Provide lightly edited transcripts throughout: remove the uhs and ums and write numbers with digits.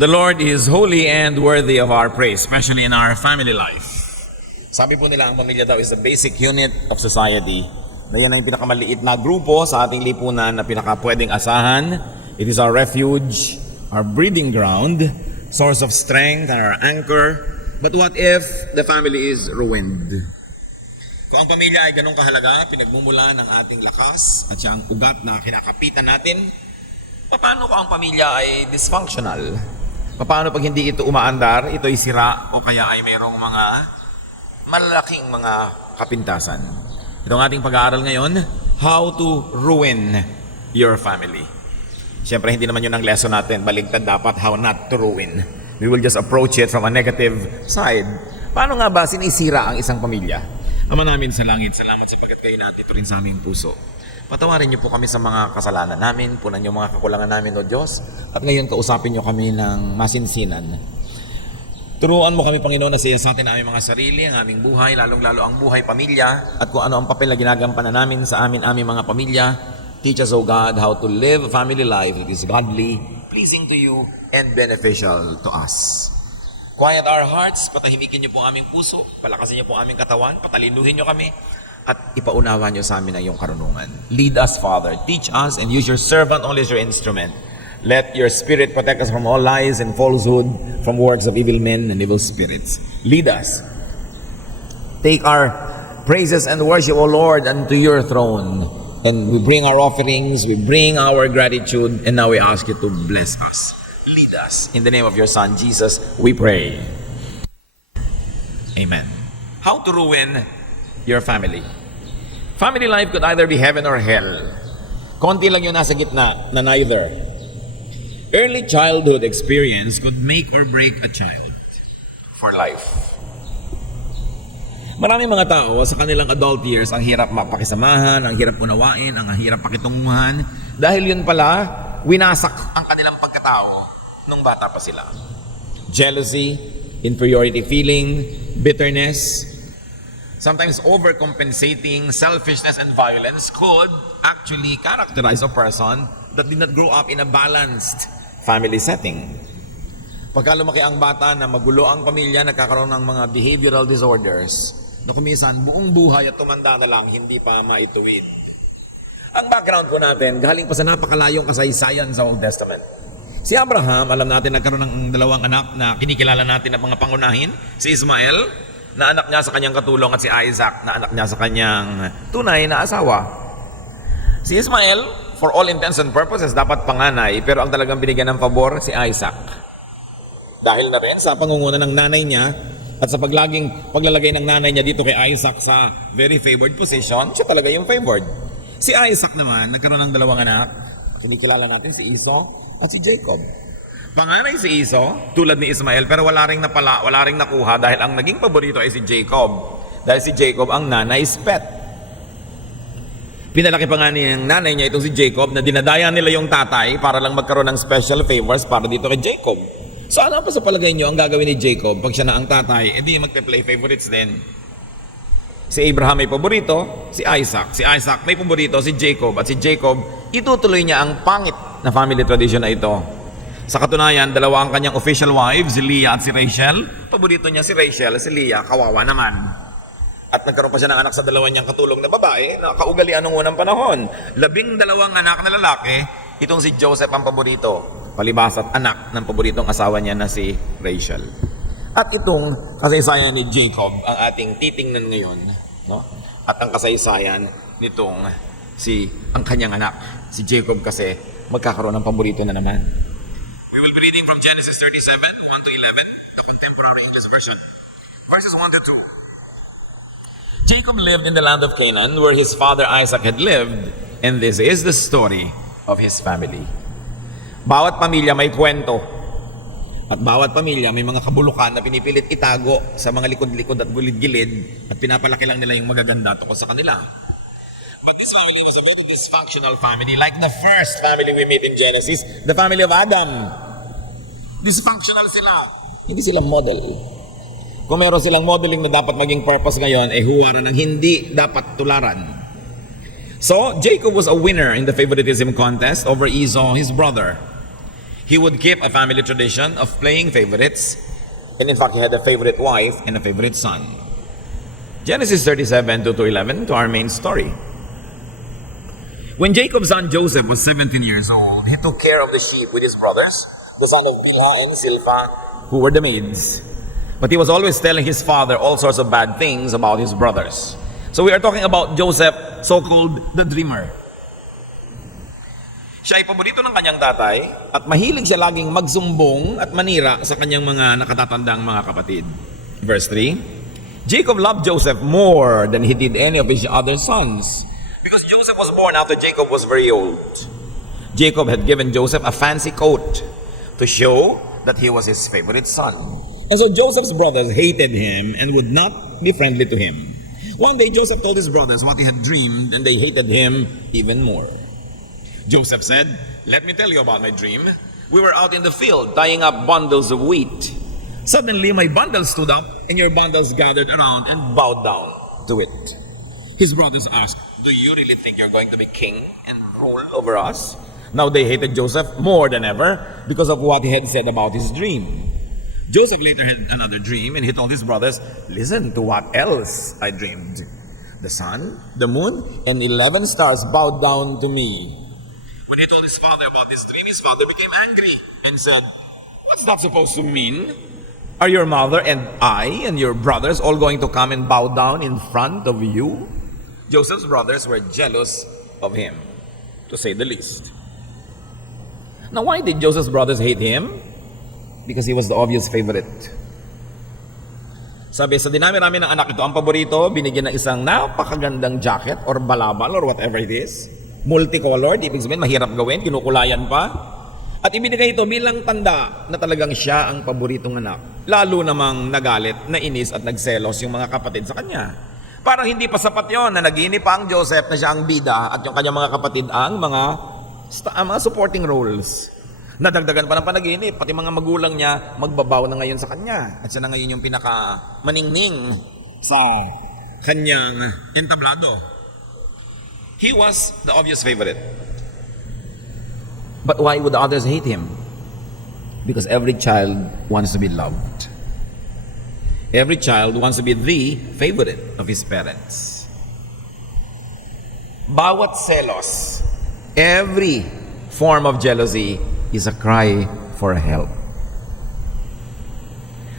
The Lord is holy and worthy of our praise, especially in our family life. Sabi po nila, ang pamilya daw is the basic unit of society. Na yan ay pinakamaliit na grupo sa ating lipunan na pinakapwedeng asahan. It is our refuge, our breeding ground, source of strength, and our anchor. But what if the family is ruined? Kung ang pamilya ay ganong kahalaga, pinagmumula ng ating lakas at siyang ugat na kinakapitan natin, paano kung ang pamilya ay dysfunctional? Paano pag hindi ito umaandar, ito ay sira o kaya ay mayroong mga malalaking mga kapintasan? Ito ang ating pag-aaral ngayon, how to ruin your family. Siyempre, hindi naman yun ang lesson natin. Baligtad dapat, how not to ruin. We will just approach it from a negative side. Paano nga ba sinisira ang isang pamilya? Ama namin sa langit, salamat sapagkat kayo natin ito rin sa aming puso. Patawarin niyo po kami sa mga kasalanan namin, punan niyo mga kakulangan namin, O Diyos. At ngayon, kausapin niyo kami ng masinsinan. Turuan mo kami, Panginoon, na siyasatin ang aming mga sarili, ang aming buhay, lalong-lalo ang buhay pamilya, at kung ano ang papel na ginagampanan namin sa aming mga pamilya. Teach us, O God, how to live a family life that is godly, pleasing to you, and beneficial to us. Quiet our hearts, patahimikin niyo po ang aming puso, palakasin niyo po ang aming katawan, patalinuhin niyo kami, at ipaunawa niyo sa amin ang iyong karunungan. Lead us, Father. Teach us and use your servant only as your instrument. Let your Spirit protect us from all lies and falsehood, from works of evil men and evil spirits. Lead us. Take our praises and worship, O Lord, unto your throne. And we bring our offerings, we bring our gratitude, and now we ask you to bless us. Lead us. In the name of your Son, Jesus, we pray. Amen. How to ruin your family. Family life could either be heaven or hell. Konti lang yung nasa gitna na neither. Early childhood experience could make or break a child for life. Maraming mga tao sa kanilang adult years ang hirap mapakisamahan, ang hirap unawain, ang hirap pakitunguhan. Dahil yun pala, winasak ang kanilang pagkatao nung bata pa sila. Jealousy, inferiority feeling, bitterness, sometimes overcompensating, selfishness, and violence could actually characterize a person that did not grow up in a balanced family setting. Pagka lumaki ang bata na magulo ang pamilya, nagkakaroon ng mga behavioral disorders, na kumisan buong buhay at tumanda na lang, hindi pa maituwid. Ang background po natin, galing pa sa napakalayong kasaysayan sa Old Testament. Si Abraham, alam natin, nagkaroon ng dalawang anak na kinikilala natin ng mga pangunahin. Si Ismael, na anak niya sa kanyang katulong, at si Isaac, na anak niya sa kanyang tunay na asawa. Si Ismael, for all intents and purposes, dapat panganay, pero ang talagang binigyan ng pabor, si Isaac. Dahil na rin sa pangunguna ng nanay niya, at sa paglalagay ng nanay niya dito kay Isaac sa very favored position, siya talaga yung favored. Si Isaac naman, nagkaroon ng dalawang anak. Kinikilala natin si Esau at si Jacob. Panganay si Esau, tulad ni Ismael, pero wala ring nakuha dahil ang naging paborito ay si Jacob. Dahil si Jacob ang nanay's pet. Pinalaki pa nga ng nanay niya itong si Jacob na dinadaya nila yung tatay para lang magkaroon ng special favors para dito kay Jacob. So ano pa sa palagay nyo ang gagawin ni Jacob pag siya na ang tatay, edi magte-play favorites din? Si Abraham may paborito, si Isaac. Si Isaac may paborito, si Jacob. At si Jacob, itutuloy niya ang pangit na family tradition na ito. Sa katunayan, dalawa ang kanyang official wives, si Leah at si Rachel. Paborito niya si Rachel, si Leah, kawawa naman. At nagkaroon pa siya ng anak sa dalawa niyang katulong na babae na kaugalian ng unang panahon. 12 anak na lalaki, itong si Joseph ang paborito. Palibas at anak ng paboritong asawa niya na si Rachel. At itong kasaysayan ni Jacob ang ating titingnan ngayon, no? At ang kasaysayan nitong ang kanyang anak, si Jacob, kasi magkakaroon ng paborito na naman. We will be reading from Genesis 37, 1 to 11, the contemporary English version. Verses 1 to 2. Jacob lived in the land of Canaan where his father Isaac had lived, and this is the story of his family. Bawat pamilya may kwento. At bawat pamilya may mga kabulukan na pinipilit itago sa mga likod-likod at gilid-gilid at pinapalaki lang nila yung magaganda tungkol sa kanila. But this family was a very dysfunctional family, like the first family we meet in Genesis, the family of Adam. Dysfunctional sila. Hindi sila model. Kung meron silang modeling na dapat maging purpose ngayon, huwaran ng hindi dapat tularan. So, Jacob was a winner in the favoritism contest over Esau, his brother. he would keep a family tradition of playing favorites. And in fact, he had a favorite wife and a favorite son. Genesis 37 to 11 to our main story. When Jacob's son Joseph was 17 years old, he took care of the sheep with his brothers, the son of Bilhah and Zilpah, who were the maids. But he was always telling his father all sorts of bad things about his brothers. So we are talking about Joseph, so-called the dreamer. Siya ay paborito ng kanyang tatay at mahilig siya laging magsumbong at manira sa kanyang mga nakatatandang mga kapatid. Verse 3, Jacob loved Joseph more than he did any of his other sons, because Joseph was born after Jacob was very old. Jacob had given Joseph a fancy coat to show that he was his favorite son. And so Joseph's brothers hated him and would not be friendly to him. One day Joseph told his brothers what he had dreamed, and they hated him even more. Joseph said, "Let me tell you about my dream. We were out in the field tying up bundles of wheat. Suddenly my bundle stood up and your bundles gathered around and bowed down to it." His brothers asked, "Do you really think you're going to be king and rule over us?" Now they hated Joseph more than ever because of what he had said about his dream. Joseph later had another dream, and he told his brothers, "Listen to what else I dreamed. The sun, the moon, and 11 stars bowed down to me." When he told his father about this dream, his father became angry and said, "What's that supposed to mean? Are your mother and I and your brothers all going to come and bow down in front of you?" Joseph's brothers were jealous of him, to say the least. Now, why did Joseph's brothers hate him? Because he was the obvious favorite. Sabi, sa dinami-rami ng anak ito, ang paborito, binigyan ng isang napakagandang jacket or balabal or whatever it is. Multicolored, ibig sabihin, mahirap gawin, kinukulayan pa. At ibinigay ito bilang tanda na talagang siya ang paboritong anak. Lalo namang nagalit, nainis at nagselos yung mga kapatid sa kanya. Parang hindi pa sapat yon na naginip pa ang Joseph na siya ang bida at yung kanyang mga kapatid ang mga supporting roles. Nadagdagan pa ng panaginip, pati mga magulang niya magbabaw na ngayon sa kanya. At siya na ngayon yung pinaka maningning sa kanyang entablado. He was the obvious favorite. But why would the others hate him? Because every child wants to be loved. Every child wants to be the favorite of his parents. Bawat selos, every form of jealousy is a cry for help.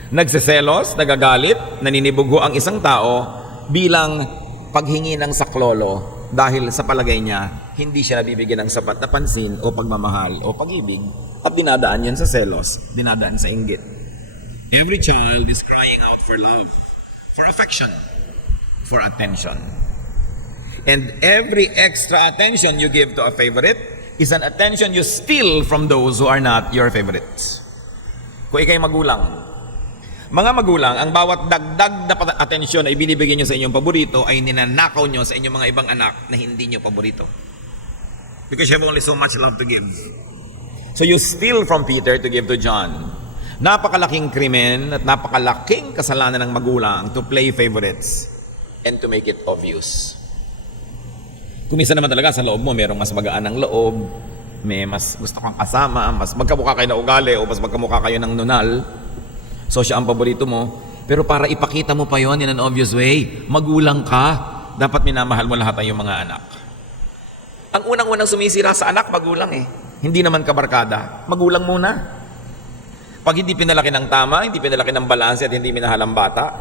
Nagseselos, nagagalit, naninibugo ang isang tao bilang paghingi ng saklolo dahil sa palagay niya, hindi siya nabibigyan ng sapat na pansin o pagmamahal o pag-ibig at dinadaan yan sa selos, dinadaan sa inggit. Every child is crying out for love, for affection, for attention. And every extra attention you give to a favorite is an attention you steal from those who are not your favorites. Kung ikay magulang, mga magulang, ang bawat dagdag na atensyon na ibinibigay nyo sa inyong paborito ay ninanakaw nyo sa inyong mga ibang anak na hindi nyo paborito. Because you have only so much love to give. So you steal from Peter to give to John. Napakalaking krimen at napakalaking kasalanan ng magulang to play favorites and to make it obvious. Kung minsan naman talaga sa loob mo, merong mas magaan ng loob, may mas gusto kang kasama, mas magkamukha kayo na ugali o mas magkamukha kayo ng nunal, so siya ang paborito mo. Pero para ipakita mo pa yon in an obvious way, magulang ka, dapat minamahal mo lahat ang iyong mga anak. Ang unang-unang sumisira sa anak, magulang eh. Hindi naman kabarkada, magulang muna. Pag hindi pinalaki ng tama, hindi pinalaki ng balanse at hindi minahal ang bata,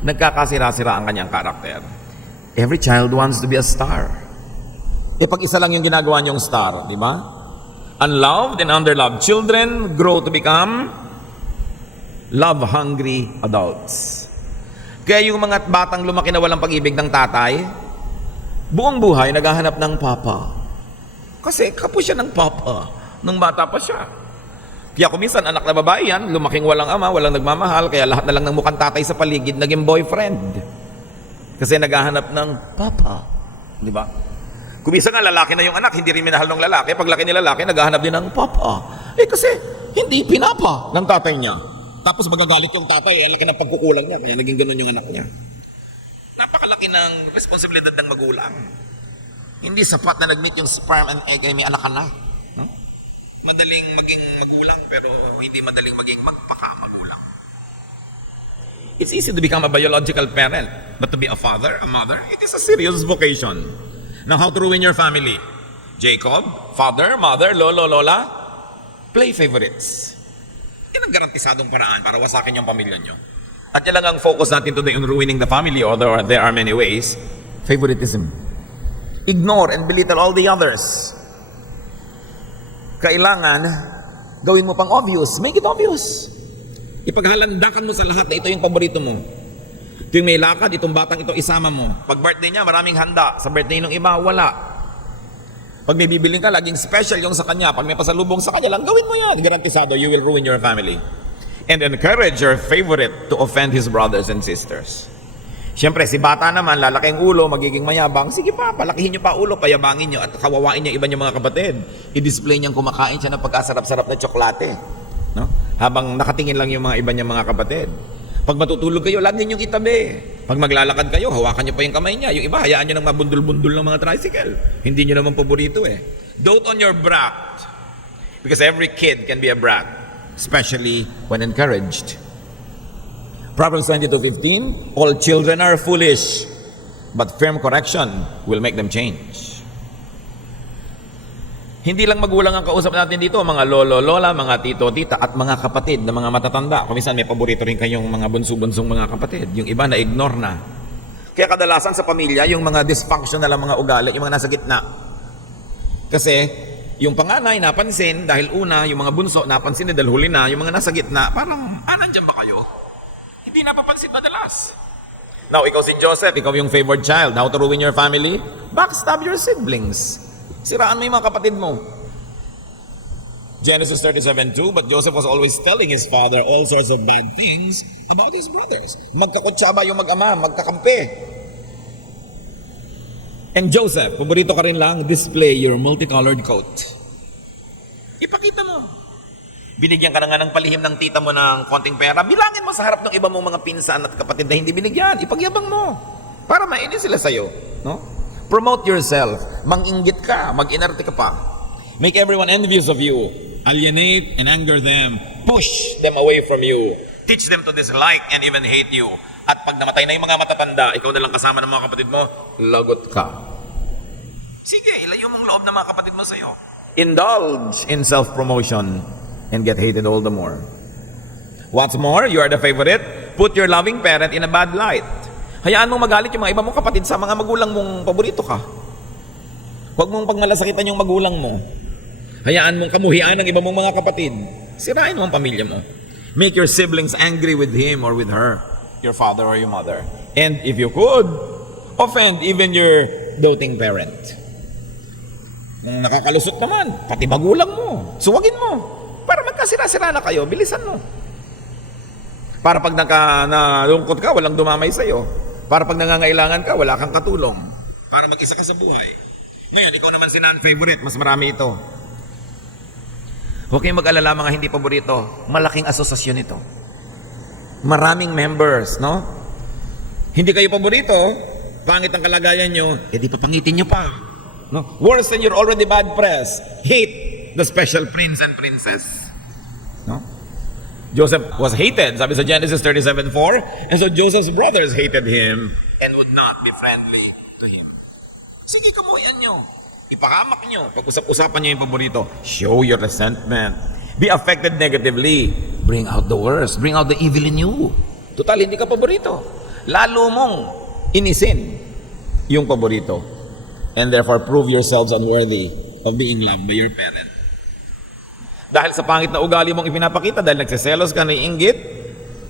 nagkakasira-sira ang kanyang karakter. Every child wants to be a star. Eh pag isa lang yung ginagawa niyong star, di ba? Unloved and underloved children grow to become love-hungry adults. Kaya yung mga batang lumaki na walang pag-ibig ng tatay, buong buhay naghahanap ng papa. Kasi kapo siya ng papa nung bata pa siya. Kaya kung minsan anak na babae yan, lumaking walang ama, walang nagmamahal, kaya lahat na lang ng mukhang tatay sa paligid naging boyfriend. Kasi naghahanap ng papa. Di ba? Kung minsan nga lalaki na yung anak, hindi rin minahal ng lalaki. Pag laki ni lalaki, naghahanap din ng papa. Eh kasi hindi pinapa ng tatay niya. Tapos magagalit yung tatay, ang laki ng pagkukulang niya, kaya naging ganun yung anak niya. Napakalaki ng responsibilidad ng magulang. Hindi sapat na nag-meet yung sperm and egg ay may anak ka na. No? madaling maging magulang pero hindi madaling maging magpaka-magulang. It's easy to become a biological parent, but to be a father, a mother, it is a serious vocation. Now, how to ruin your family? Jacob, father, mother, lolo, lola, play favorites. Yan ang garantisadong paraan para wasakin yung pamilya nyo. At yan lang ang focus natin today on ruining the family, although there are many ways. Favoritism. Ignore and belittle all the others. Kailangan, gawin mo pang obvious. Make it obvious. Ipaghalandakan mo sa lahat na ito yung paborito mo. Ito yung may lakad, itong batang ito isama mo. Pag birthday niya, maraming handa. Sa birthday ng iba, wala. Pag may bibiling ka, laging special yung sa kanya. Pag may pasalubong sa kanya lang, gawin mo yan. Garantisado, you will ruin your family. And encourage your favorite to offend his brothers and sisters. Siyempre, si bata naman, lalaki ang ulo, magiging mayabang. Sige pa, palakihin niyo pa ulo, payabangin niyo at kawawain niyo iba niyong mga kapatid. I-display niyang kumakain siya ng pagkasarap-sarap na tsokolate. No? Habang nakatingin lang yung mga iba niyang mga kapatid. Pag matutulog kayo, lagi niyong itabi. Pag maglalakad kayo, hawakan niyo pa yung kamay niya. Yung iba, hayaan niyo nang mabundol-bundol ng mga tricycle. Hindi niyo naman paborito eh. Dote on your brat. Because every kid can be a brat. Especially when encouraged. Proverbs 22:15, all children are foolish, but firm correction will make them change. Hindi lang magulang ang kausap natin dito, mga lolo, lola, mga tito, tita, at mga kapatid na mga matatanda. Kung minsan may paborito rin kayong mga bunso-bunsong mga kapatid. Yung iba na ignore na. Kaya kadalasan sa pamilya, yung mga dysfunctional ang mga ugali, yung mga nasa gitna. Kasi yung panganay napansin dahil una, yung mga bunso napansin dahil huli na, yung mga nasa gitna, parang, nandyan ba kayo? Hindi napapansin madalas. Now, ikaw si Joseph, ikaw yung favored child. How to ruin your family? Backstab your siblings. Siraan mo yung mga kapatid mo. Genesis 37:2, but Joseph was always telling his father all sorts of bad things about his brothers. Magkakutsaba yung mag-ama, magkakampi. And Joseph, paborito ka rin lang, display your multicolored coat. Ipakita mo. Binigyan ka na nga ng palihim ng tita mo ng konting pera, bilangin mo sa harap ng iba mong mga pinsan at kapatid na hindi binigyan. Ipagyabang mo. Para mainis sila sa'yo. No? Promote yourself. Mang-inggit ka, mag-inarte ka pa. Make everyone envious of you. Alienate and anger them. Push them away from you. Teach them to dislike and even hate you. At pag namatay na yung mga matatanda, ikaw na lang kasama ng mga kapatid mo, lagot ka. Sige, ilayo mong loob ng mga kapatid mo sa'yo. Indulge in self-promotion and get hated all the more. What's more, you are the favorite, put your loving parent in a bad light. Hayaan mong magalit yung mga iba mong kapatid sa mga magulang mong paborito ka. Huwag mong pagmalasakitan yung magulang mo. Hayaan mong kamuhian ng iba mong mga kapatid. Sirain mo ang pamilya mo. Make your siblings angry with him or with her, your father or your mother. And if you could, offend even your doting parent. Kung nakakalusot naman, pati magulang mo, suwagin mo. Para magkasira-sira na kayo, bilisan mo. Para pag nalungkot ka, walang dumamay sa'yo. Para pag nangangailangan ka, wala kang katulong. Para mag-isa ka sa buhay. Ngayon, ikaw naman si non-favorite, mas marami ito. Huwag kayong mag-alala mga hindi paborito. Malaking asosasyon ito. Maraming members, no? Hindi kayo paborito, pangit ang kalagayan nyo, di papangitin nyo pa. No? Worse than you're already bad press. Hate the special prince and princess. No? Joseph was hated, sabi sa Genesis 37:4, and so Joseph's brothers hated him and would not be friendly to him. Sige, kamuyan nyo. Ipahamak nyo. Pag-usap-usapan nyo yung paborito. Show your resentment. Be affected negatively. Bring out the worst. Bring out the evil in you. Total, hindi ka paborito. Lalo mong inisin yung paborito. And therefore, prove yourselves unworthy of being loved by your parent. Dahil sa pangit na ugali mong ipinapakita, dahil nagsiselos ka, naiinggit,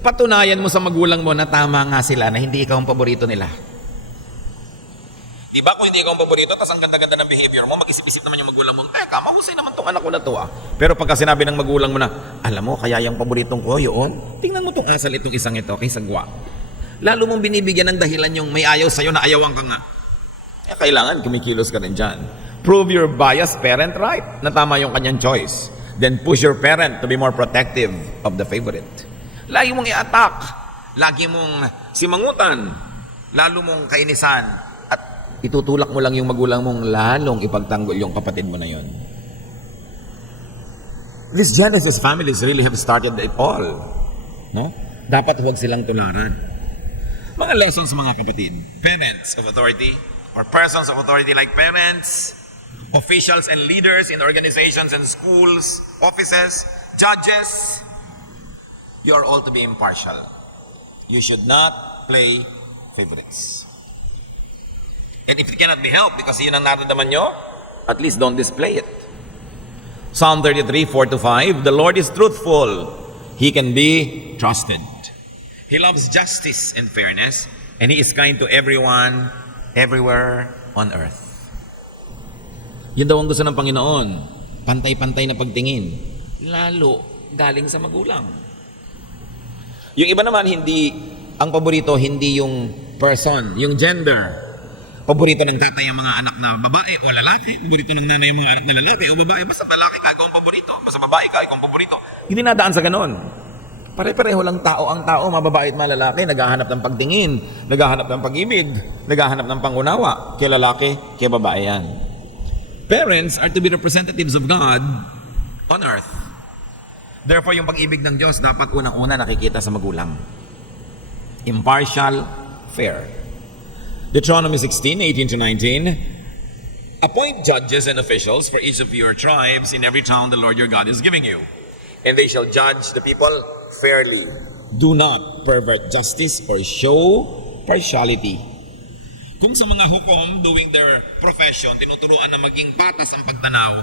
patunayan mo sa magulang mo na tama nga sila, na hindi ikaw ang paborito nila. Di ba kung hindi ikaw ang paborito, tas ang ganda-ganda ng behavior mo, mag-isip-isip naman yung magulang mo, teka, mahusay naman tong anak ko na to ah. Pero pagka sinabi ng magulang mo na, alam mo, kaya yung paboritong ko, yun, tingnan mo tong asal itong isang ito, kay sagwa. Lalo mong binibigyan ng dahilan yung may ayaw sa'yo na ayawan ka nga. Kailangan kumikilos ka rin dyan. Prove your biased parent right, na tama yung kanyang choice. Then push your parent to be more protective of the favorite. Lagi mong i-attack, lagi mong simangutan, lalo mong kainisan, at itutulak mo lang yung magulang mong lalong ipagtanggol yung kapatid mo na yon. These Genesis families really have started it all. No? Dapat huwag silang tularan. Mga lessons mga kapatid. Parents of authority or persons of authority like parents, officials and leaders in organizations and schools, offices, judges, you are all to be impartial. You should not play favorites. And if it cannot be helped because yun ang nararamdaman nyo, at least don't display it. Psalm 33, 4-5, the Lord is truthful. He can be trusted. He loves justice and fairness, and He is kind to everyone, everywhere on earth. Yun daw ang gusto ng Panginoon. Pantay-pantay na pagtingin. Lalo galing sa magulang. Yung iba naman, ang paborito, hindi yung person, yung gender. Paborito ng tatay ang mga anak na babae o lalaki. Paborito ng nanay ang mga anak na lalaki o babae. Basta lalaki ka, ikaw ang paborito. Basta babae ka, ikaw ang paborito. Hindi nadaan sa ganon. Pare-pareho lang tao ang tao, mga babae at mga lalaki. Naghahanap ng pagtingin, naghahanap ng pag-ibig, naghahanap ng pangunawa. Kaya lalaki, kaya babae yan. Parents are to be representatives of God on earth. Therefore, yung pag-ibig ng Diyos dapat unang-una nakikita sa magulang. Impartial, fair. Deuteronomy 16, 18-19. Appoint judges and officials for each of your tribes in every town the Lord your God is giving you. And they shall judge the people fairly. Do not pervert justice or show partiality. Kung sa mga hukom doing their profession, tinuturuan na maging patas ang pagtanaw,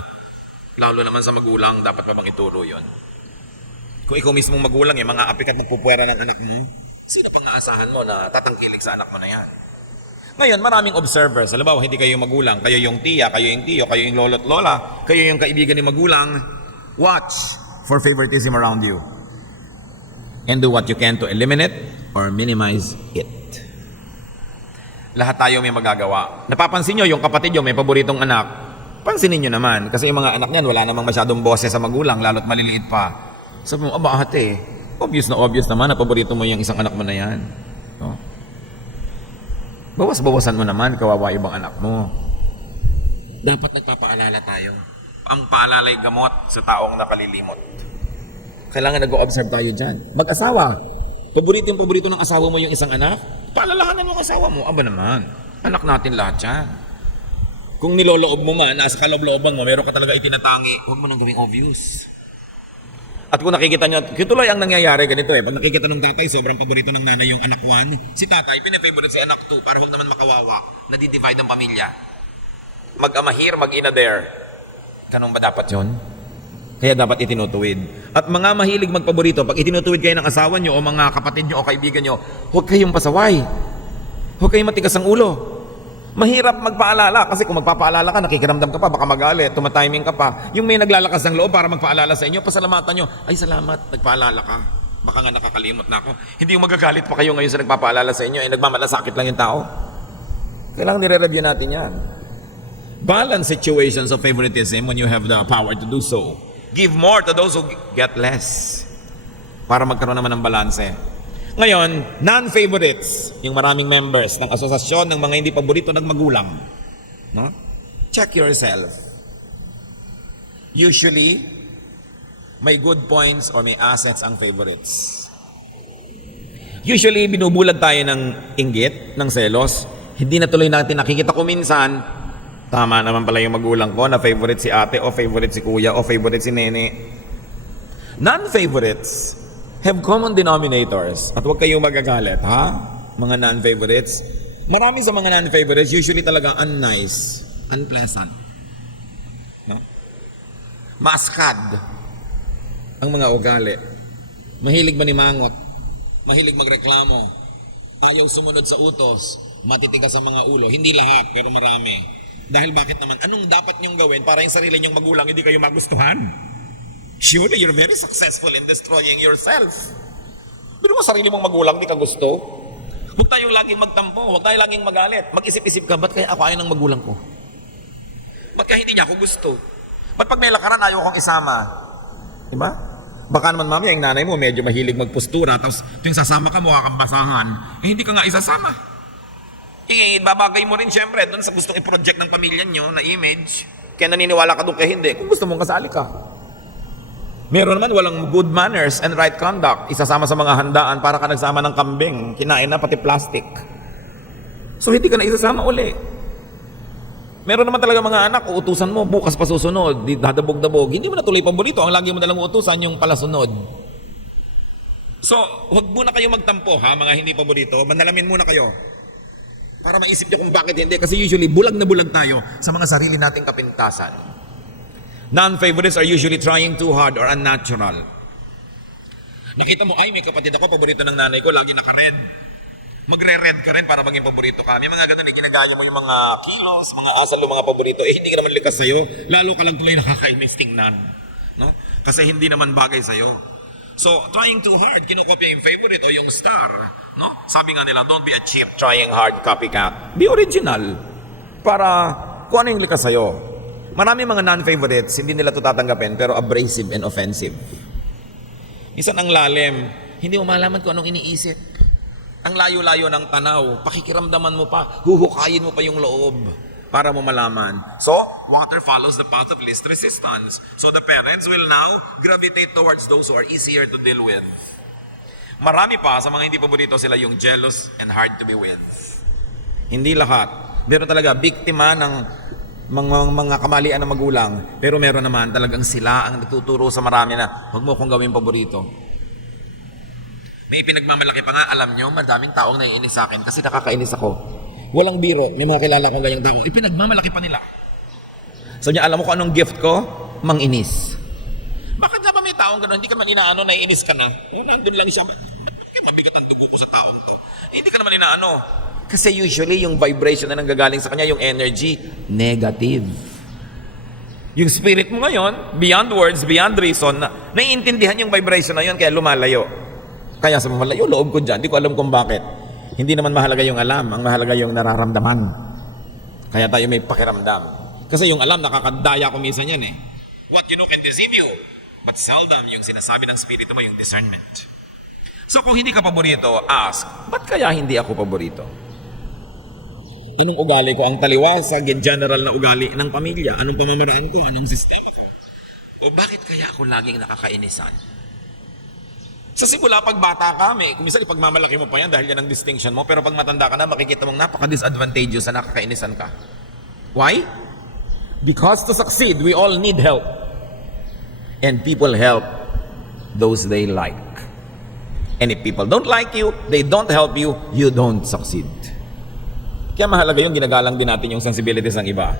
lalo naman sa magulang, dapat pa bang ituro yon? Kung ikaw mismong magulang, yung mga apik at magpupwera ng anak mo, sino pang aasahan mo na tatangkilik sa anak mo na yan? Ngayon, maraming observers. Halimbawa, hindi kayo magulang, kayo yung tiya, kayo yung tiyo, kayo yung lolo't lola, kayo yung kaibigan ni magulang. Watch for favoritism around you. And do what you can to eliminate or minimize it. Lahat tayo may magagawa. Napapansin nyo, yung kapatid nyo may paboritong anak. Pansinin nyo naman. Kasi yung mga anak niyan, wala namang masyadong boses sa magulang, lalo't maliliit pa. Sabi mo, ate, obvious naman na paborito mo yung isang anak mo na yan. No? Bawas-bawasan mo naman, kawawa ibang anak mo. Dapat nagpapaalala tayo. Ang paalalay gamot sa taong nakalilimot. Kailangan nag-o-observe tayo dyan. Mag-asawa. Paborito ng asawa mo yung isang anak? Paalalahanan mo ang asawa mo. Aba naman, anak natin lahat yan. Kung niloloob mo man, nasa kaloob-looban mo, meron ka talaga itinatangi, huwag mo nang gawing obvious. At kung nakikita nyo, tuloy ang nangyayari ganito Pag nakikita ng tatay, sobrang paborito ng nanay yung anak 1. Si tatay, pinafavorite si anak 2 para huwag naman makawawa. Nadi-divide ang pamilya. Mag-ama here, mag-ina there. Ganun ba dapat yun? Kaya dapat itinutuwid. At mga mahilig magpaborito, pag itinutuwid kayo ng asawa nyo o mga kapatid nyo o kaibigan nyo, huwag kayong pasaway. Huwag kayong matigas ang ulo. Mahirap magpaalala kasi kung magpapaalala ka, nakikiramdam ka pa, baka magalit, tumatiming ka pa. Yung may naglalakas ng loob para magpaalala sa inyo, pasalamatan nyo, ay salamat, nagpaalala ka. Baka nga nakakalimot na ako. Hindi yung magagalit pa kayo ngayon sa nagpapaalala sa inyo, nagmamalasakit lang yung tao. Kailangan nire-review natin yan. Balance situations of favoritism when you have the power to do so. Give more to those who get less. Para magkaroon naman ng balanse. Ngayon, non-favorites, yung maraming members ng asosasyon ng mga hindi paborito ng magulang. No? Check yourself. Usually, may good points or may assets ang favorites. Usually, binubulag tayo ng inggit, ng selos. Hindi na tuloy natin nakikita ko minsan, tama naman pala yung magulang ko na favorite si ate o favorite si kuya o favorite si nene. Non-favorites have common denominators. At huwag kayong magagalit, ha? Mga non-favorites. Marami sa mga non-favorites, usually talaga unnice, unpleasant. No? Maskad ang mga ugali. Mahilig manimangot. Mahilig magreklamo. Ayaw sumunod sa utos. Matitigas sa mga ulo. Hindi lahat, pero marami. Dahil bakit naman? Anong dapat niyong gawin para yung sarili niyong magulang hindi kayo magustuhan? Surely, you're very successful in destroying yourself. Pero mo sarili mong magulang, di ka gusto. Huwag tayong laging magtampo, huwag tayong laging magalit. Mag-isip-isip ka, ba't kaya ako ayaw ng magulang ko? Ba't kaya hindi niya ako gusto? Ba't pag may lakaran, ayaw akong isama? Diba? Baka naman mami, yung nanay mo medyo mahilig magpostura, tapos yung sasama ka, mukha kang basahan, hindi ka nga isasama. Babagay mo rin syempre doon sa gustong i-project ng pamilya nyo na image. Kaya naniniwala ka doon kaya hindi, kung gusto mong kasali ka. Meron naman walang good manners and right conduct. Isasama sa mga handaan para ka nagsama ng kambing. Kinain na pati plastic. So hindi ka na isasama uli. Meron naman talaga mga anak, uutusan mo, bukas pa susunod, dadabog-dabog. Hindi mo na tuloy paborito. Ang lagi mo nalang uutusan yung palasunod. So, huwag muna kayo magtampo ha, mga hindi paborito. Manalamin muna kayo. Para maisip nyo kung bakit hindi. Kasi usually, bulag na bulag tayo sa mga sarili nating kapintasan. Non-favorites are usually trying too hard or unnatural. Nakita mo, ay may kapatid ako, paborito ng nanay ko, lagi naka-red. Magre-red ka rin para maging paborito ka. May mga ganun, ginagaya mo yung mga kilos, mga asal, mga paborito. Hindi ka naman likas sa'yo. Lalo ka lang tuloy nakakainis tingnan. No? Kasi hindi naman bagay sa'yo. So, trying too hard, kinukopya yung favorite o yung star. No? Sabi nga nila, don't be a cheap, trying hard copycat. Be original. Para kung ano yung likas sa'yo. Marami mga non-favorites, hindi nila ito tatanggapin, pero abrasive and offensive. Minsan ang lalim, hindi mo malaman kung anong iniisip. Ang layo-layo ng tanaw, pakikiramdaman mo pa, huhukayin mo pa yung loob para mo malaman. So, water follows the path of least resistance. So the parents will now gravitate towards those who are easier to deal with. Marami pa sa mga hindi paborito sila yung jealous and hard to be with. Hindi lahat. Meron talaga biktima ng mga kamalian ng magulang, pero meron naman talagang sila ang nagtuturo sa marami na huwag mo kong gawin paborito. May pinagmamalaki pa nga, alam nyo, madaming taong naiinis sa akin kasi nakakainis ako. Walang biro, may mga kilala kong ganyang tao, ipinagmamalaki pa nila. Sabi niya, alam mo kung anong gift ko? Manginis. Bakit nga ba may taong gano'n? Hindi ka naman inaano, naiinis ka na. Nandun lang siya. Bakit mabigat ang dugo ko sa taong to? Hindi ka naman inaano. Kasi usually, yung vibration na nanggagaling sa kanya, yung energy, negative. Yung spirit mo ngayon, beyond words, beyond reason, naiintindihan yung vibration na yun, kaya lumalayo. Kaya sa malayo, loob ko dyan, hindi ko alam kung bakit. Hindi naman mahalaga yung alam, ang mahalaga yung nararamdaman. Kaya tayo may pakiramdam. Kasi yung alam, nakakadaya ko minsan yan eh. What you know can deceive you, but seldom yung sinasabi ng spirito mo, yung discernment. So kung hindi ka paborito, ask, ba't kaya hindi ako paborito? Anong ugali ko? Ang taliwasag, general na ugali ng pamilya. Anong pamamaraan ko? Anong sistema ko? O bakit kaya ako laging nakakainisan? Sa simula, pag bata ka, kung minsan ipagmamalaki mo pa yan dahil yan ang distinction mo, pero pag matanda ka na, makikita mong napaka-disadvantageous na nakakainisan ka. Why? Because to succeed, we all need help. And people help those they like. And if people don't like you, they don't help you, you don't succeed. Kaya mahalaga yung ginagalang din natin yung sensibilities ng iba.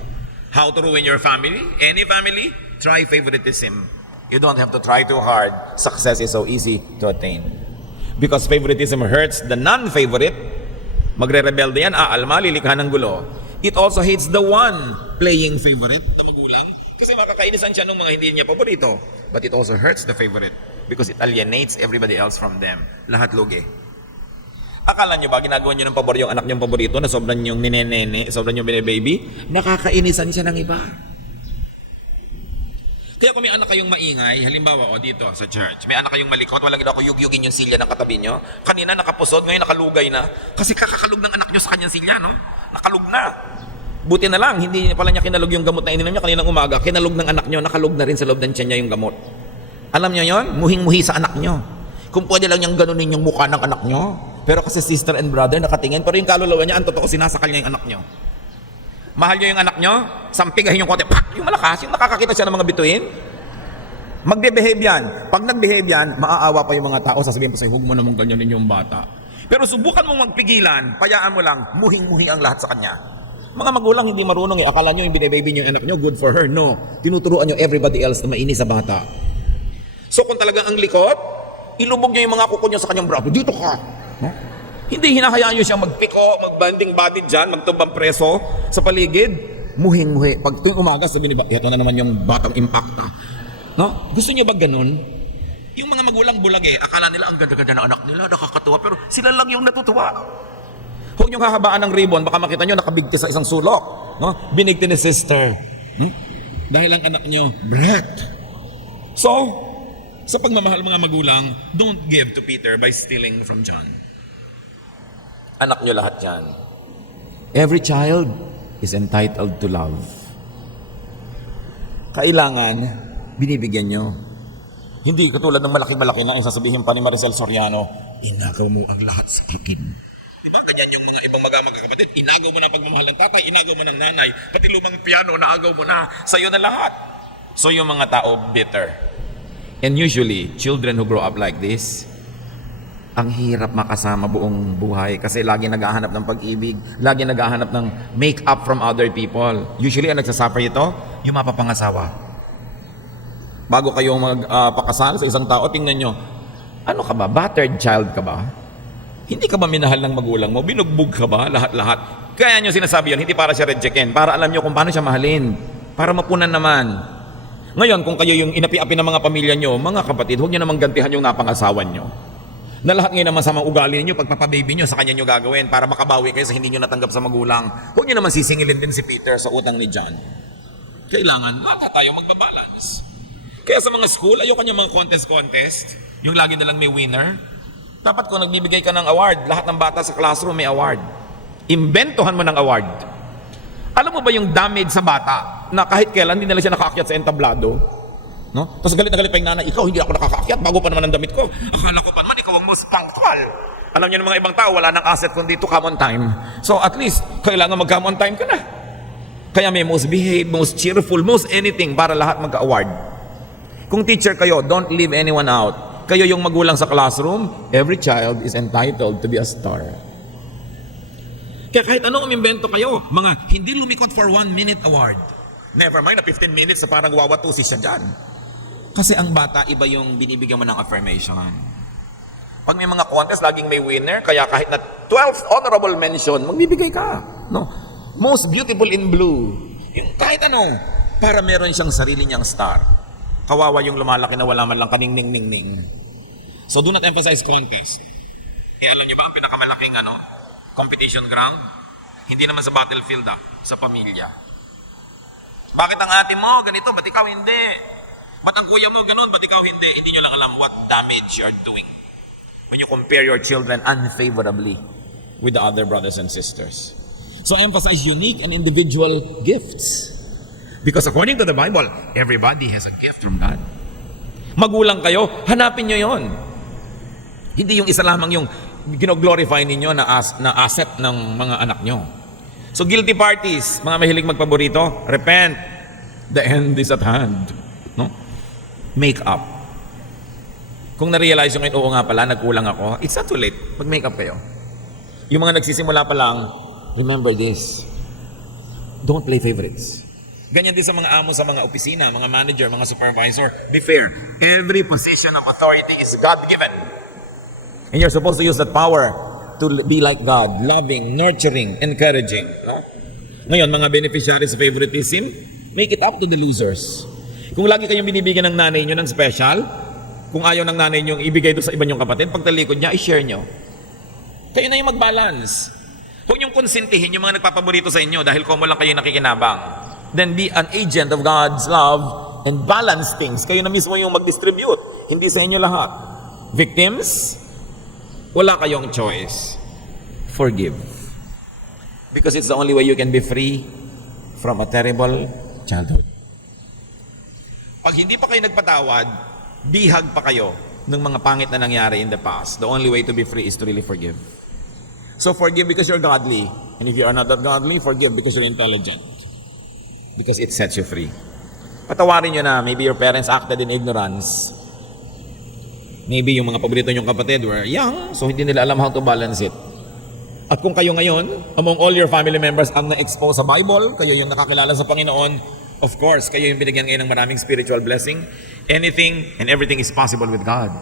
How to ruin your family? Any family? Try favoritism. You don't have to try too hard. Success is so easy to attain. Because favoritism hurts the non-favorite. Magre-rebelde yan, aalma, lilikha ng gulo. It also hates the one playing favorite, na magulang. Kasi makakainisan siya ng mga hindi niya paborito. But it also hurts the favorite because it alienates everybody else from them. Lahat lugi. Akala nyo ba, ginagawa nyo ng pabor yung anak nyong paborito na sobrang yung ninenene, sobrang yung bine-baby? Nakakainisan siya ng iba. Kaya kung may anak kayong maingay, halimbawa, dito sa church, may anak kayong malikot, walang ginawa ko yugyugin yung silya ng katabi nyo. Kanina nakapusod, ngayon nakalugay na. Kasi kakakalug ng anak nyo sa kanyang silya, no? Nakalug na. Buti na lang, hindi pala niya kinalug yung gamot na ininom niya kaninang umaga. Kinalug ng anak nyo, nakalug na rin sa loob ng tiyan niya yung gamot. Alam nyo yon? Muhing-muhi sa anak nyo. Kung pwede lang niyang ganunin yung mukha ng anak nyo. Pero kasi sister and brother nakatingin, pero yung kaluluwa niya, ang totoo, sinasakal niya yung anak nyo. Mahal nyo yung anak nyo, sampigahin yung konti, pak! Yung malakas, yung nakakakita siya ng mga bituin. Magbe-behave yan. Pag nag-behave yan, maaawa pa yung mga tao, sasabihin pa sa'yo, huwag mo namang ganyanin yung bata. Pero subukan mong magpigilan, payaan mo lang, muhing-muhi ang lahat sa kanya. Mga magulang hindi marunong akala nyo yung bine-baby nyo yung anak nyo, good for her. No. Tinuturuan nyo everybody else na mainis sa bata. So kung talagang ang likot, ilubog nyo yung mga kuko nyo sa kanyang braso, dito ka. Hindi hinahayaan nyo siyang magpiko, magbanding body dyan, magtumbang preso sa paligid. Muhing-muhi. Pag tuwing umaga, sabi ni ito na naman yung batang impacta. No? Gusto nyo ba ganun? Yung mga magulang bulag akala nila ang ganda-ganda ng anak nila, nakakatuwa, pero sila lang yung natutuwa. Huwag nyo hahabaan ng ribbon, baka makita nyo nakabigti sa isang sulok. No? Binigti ni sister. Dahil ang anak nyo, breath. So, sa pagmamahal mga magulang, don't give to Peter by stealing from John. Anak nyo lahat yan. Every child is entitled to love. Kailangan, binibigyan nyo. Hindi katulad ng malaki-malaki na sasabihin pa ni Maricel Soriano, inagaw mo ang lahat sa akin. Diba? Ganyan yung mga ibang magkakapatid. Inagaw mo na ang pagmamahal ng tatay, inagaw mo ng nanay, pati lumang piano, naagaw mo na. Sa'yo na lahat. So yung mga tao bitter. And usually, children who grow up like this, ang hirap makasama buong buhay kasi lagi naghahanap ng pag-ibig, lagi naghahanap ng make-up from other people. Usually, ang nagsasuffer ito, yung mapapangasawa. Bago kayo magpakasal sa isang tao, tingnan nyo, ano ka ba? Battered child ka ba? Hindi ka ba minahal ng magulang mo? Binugbog ka ba? Lahat-lahat. Kaya nyo sinasabi yun, hindi para siya rejectin, para alam nyo kung paano siya mahalin. Para mapunan naman. Ngayon, kung kayo yung inapi-api ng mga pamilya nyo, mga kapatid, huwag nyo namang gantihan yung napangasawan nyo. Na lahat ngayon naman sa mga ugali ninyo, pagpapababy nyo, sa kanya nyo gagawin para makabawi kayo sa hindi nyo natanggap sa magulang. Huwag nyo naman sisingilin din si Peter sa utang ni John. Kailangan, lahat tayo magbabalance. Kaya sa mga school, ayoko nyo mga contest, yung lagi nalang may winner. Dapat kung nagbibigay ka ng award, lahat ng bata sa classroom may award. Imbentohan mo ng award. Alam mo ba yung damage sa bata na kahit kailan hindi nila siya nakaakyat sa entablado? No? Tapos galit na galit pa yung nanay, ikaw hindi ako nakakaakyat, bago pa naman ang damit ko. Akala ko pa naman, ikaw ang most punctual. Alam niyo ng mga ibang tao, wala nang asset kundi to come on time. So at least, kailangan mag-come on time ka na. Kaya may most behave, most cheerful, most anything para lahat magka-award. Kung teacher kayo, don't leave anyone out. Kayo yung magulang sa classroom, every child is entitled to be a star. Kaya kahit anong umimbento kayo, mga hindi lumikot for 1 minute award. Never mind na 15 minutes na parang wawatusi siya dyan. Kasi ang bata, iba yung binibigyan mo ng affirmation. Pag may mga contest, laging may winner, kaya kahit na 12th honorable mention, magbibigay ka. No? Most beautiful in blue. Yung kahit ano, para meron siyang sarili niyang star. Kawawa yung lumalaki na wala man lang kaning-ning-ning-ning. So do not emphasize contest. Alam niyo ba ang pinakamalaking competition ground? Hindi naman sa battlefield, sa pamilya. Bakit ang ate mo ganito, ba't ikaw hindi? Ba't ang kuya mo ganun, ba't ikaw hindi? Hindi nyo lang alam what damage you're doing when you compare your children unfavorably with the other brothers and sisters. So emphasize unique and individual gifts. Because according to the Bible, everybody has a gift from God. Magulang kayo, hanapin nyo yon. Hindi yung isa lamang yung gino-glorify ninyo na asset ng mga anak nyo. So guilty parties, mga mahilig magpaborito, repent. The end is at hand. No? Make up. Kung na-realize nyo ngayon, oo nga pala, nagkulang ako, it's not too late. Mag-make up kayo. Yung mga nagsisimula pa lang, remember this. Don't play favorites. Ganyan din sa mga amo sa mga opisina, mga manager, mga supervisor. Be fair. Every position of authority is God-given. And you're supposed to use that power to be like God, loving, nurturing, encouraging. Ngayon, mga beneficiaries of favoritism, make it up to the losers. Kung lagi kayong binibigyan ng nanay nyo ng special, kung ayaw ng nanay nyo ibigay doon sa iba nyong kapatid, pag talikod niya, i-share nyo. Kayo na yung mag-balance. Huwag nyong konsintihin yung mga nagpapaborito sa inyo dahil komo lang kayo nakikinabang. Then be an agent of God's love and balance things. Kayo na mismo yung mag-distribute. Hindi sa inyo lahat. Victims, wala kayong choice. Forgive. Because it's the only way you can be free from a terrible childhood. Pag hindi pa kayo nagpatawad, bihag pa kayo ng mga pangit na nangyari in the past. The only way to be free is to really forgive. So forgive because you're godly. And if you are not that godly, forgive because you're intelligent. Because it sets you free. Patawarin nyo na, maybe your parents acted in ignorance. Maybe yung mga paborito nyong kapatid were young, so hindi nila alam how to balance it. At kung kayo ngayon, among all your family members ang na-expose sa Bible, kayo yung nakakilala sa Panginoon, of course, kayo yung binigyan ngayon ng maraming spiritual blessing. Anything and everything is possible with God.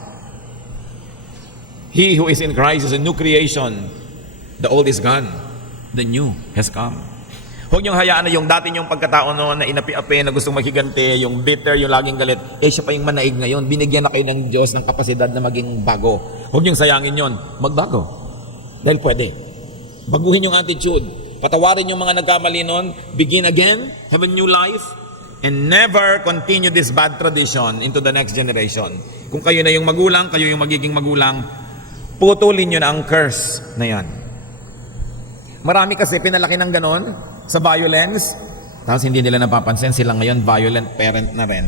He who is in Christ is a new creation. The old is gone. The new has come. Huwag niyong hayaan na yung dati niyong pagkatao noon na inapi-api, na gustong makigante, yung bitter, yung laging galit, siya pa yung manaig ngayon. Binigyan na kayo ng Diyos ng kapasidad na maging bago. Huwag niyong sayangin yon. Magbago. Dahil pwede. Baguhin yung attitude. Patawarin yung mga nagkamali noon. Begin again. Have a new life. And never continue this bad tradition into the next generation. Kung kayo na yung magulang, kayo yung magiging magulang, putulin nyo na ang curse na yan. Marami kasi pinalaki ng ganon sa violence, tapos hindi nila napapansin sila ngayon violent parent na rin.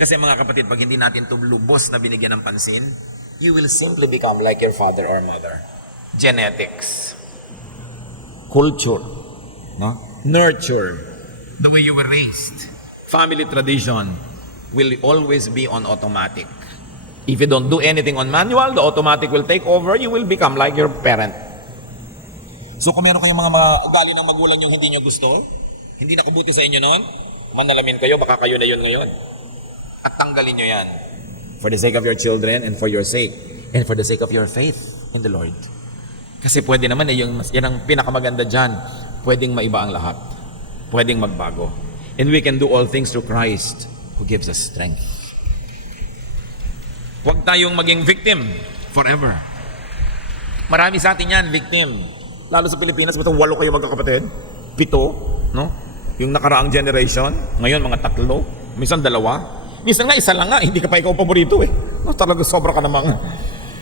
Kasi mga kapatid, pag hindi natin ito lubos na binigyan ng pansin, you will simply become like your father or mother. Genetics, culture, no? Nurture, the way you were raised, family tradition will always be on automatic. If you don't do anything on manual, the automatic will take over. You will become like your parent. So kung meron kayong mga ugali ng magulang yung hindi nyo gusto, hindi nakabuti sa inyo noon, manalamin kayo, baka kayo na yun ngayon. At tanggalin nyo yan. For the sake of your children and for your sake. And for the sake of your faith in the Lord. Kasi pwede naman yan ang pinakamaganda dyan. Pwedeng maiba ang lahat. Pwedeng magbago. And we can do all things through Christ who gives us strength. Huwag tayong maging victim forever. Marami sa atin yan, victim. Lalo sa Pilipinas, matang 8 kayo magkakapatid. 7, no? Yung nakaraang generation, ngayon mga 3, minsan 2. Minsan nga isa lang nga, hindi ka pa ikaw paborito eh. No, talaga sobra ka namang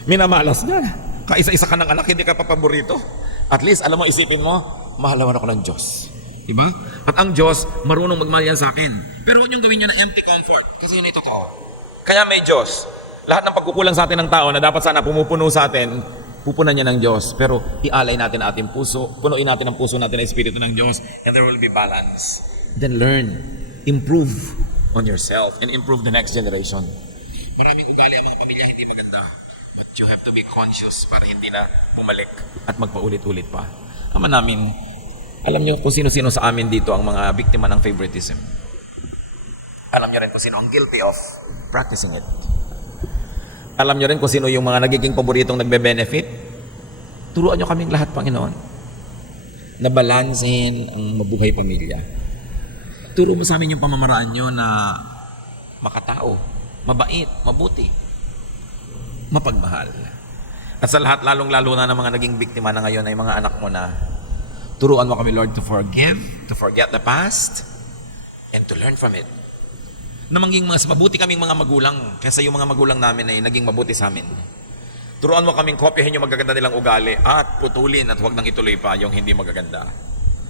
minamalas niya. Kaisa-isa ka ng anak, hindi ka pa paborito. At least, alam mo, isipin mo, mahalawan ako ng Diyos. Diba? At ang Diyos, marunong magmahal yan sa akin. Pero huwag niyong gawin niyo na empty comfort. Kasi yun ay totoo. Kaya may Diyos. Lahat ng pagkukulang sa atin ng tao na dapat sana pumupuno sa atin, pupunan niya ng Diyos. Pero ialay natin ang ating puso, punuin natin ang puso natin ng Espiritu ng Diyos, and there will be balance. Then learn, improve on yourself, and improve the next generation. Maraming ugali ang mga pamilya hindi maganda. But you have to be conscious para hindi na bumalik at magpaulit-ulit pa. Ama namin, alam niyo kung sino-sino sa amin dito ang mga biktima ng favoritism. Alam niyo rin kung sino ang guilty of practicing it. Alam niyo rin kung sino yung mga nagiging paboritong nagbe-benefit. Turuan niyo kaming lahat, Panginoon, na balansin ang mabuhay pamilya. Turo mo sa amin yung pamamaraan niyo na makatao, mabait, mabuti, mapagmahal. At sa lahat, lalong-lalo na ng mga naging biktima na ngayon ay mga anak mo na, turuan mo kami, Lord, to forgive, to forget the past, and to learn from it. Na maging mas mabuti kaming mga magulang kaysa yung mga magulang namin ay naging mabuti sa amin. Turuan mo kaming kopyahin yung magaganda nilang ugali at putulin at huwag nang ituloy pa yung hindi magaganda.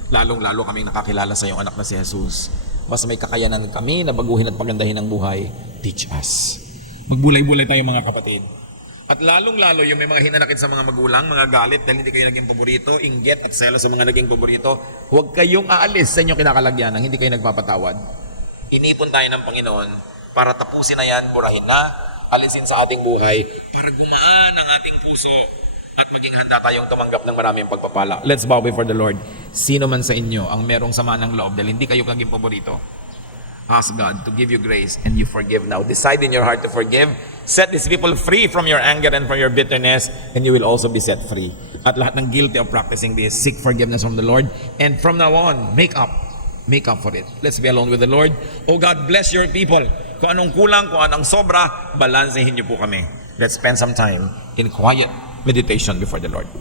Lalong-lalo kaming nakakilala sa iyong anak na si Jesus. Mas may kakayanan kami na baguhin at pagandahin ang buhay. Teach us. Magbulay-bulay tayo mga kapatid. At lalong-lalo yung may mga hinanakit sa mga magulang, mga galit dahil hindi kayo naging paborito, inggit at selos sa mga naging paborito, huwag kayong aalis sa inyong kinakalagyan nang hindi kayo nagpapatawad. Inipon tayo ng Panginoon para tapusin na yan, burahin na, alisin sa ating buhay, para gumaan ang ating puso at maging handa tayong tumanggap ng maraming pagpapala. Let's bow before the Lord. Sino man sa inyo ang merong sama ng loob dahil hindi kayo naging paborito, ask God to give you grace and you forgive now. Decide in your heart to forgive. Set these people free from your anger and from your bitterness, and you will also be set free. At lahat ng guilty of practicing this, seek forgiveness from the Lord, and from now on, make up for it. Let's be alone with the Lord. Oh God, bless your people. Kung anong kulang, kung anong sobra, balansehin niyo po kami. Let's spend some time in quiet meditation before the Lord.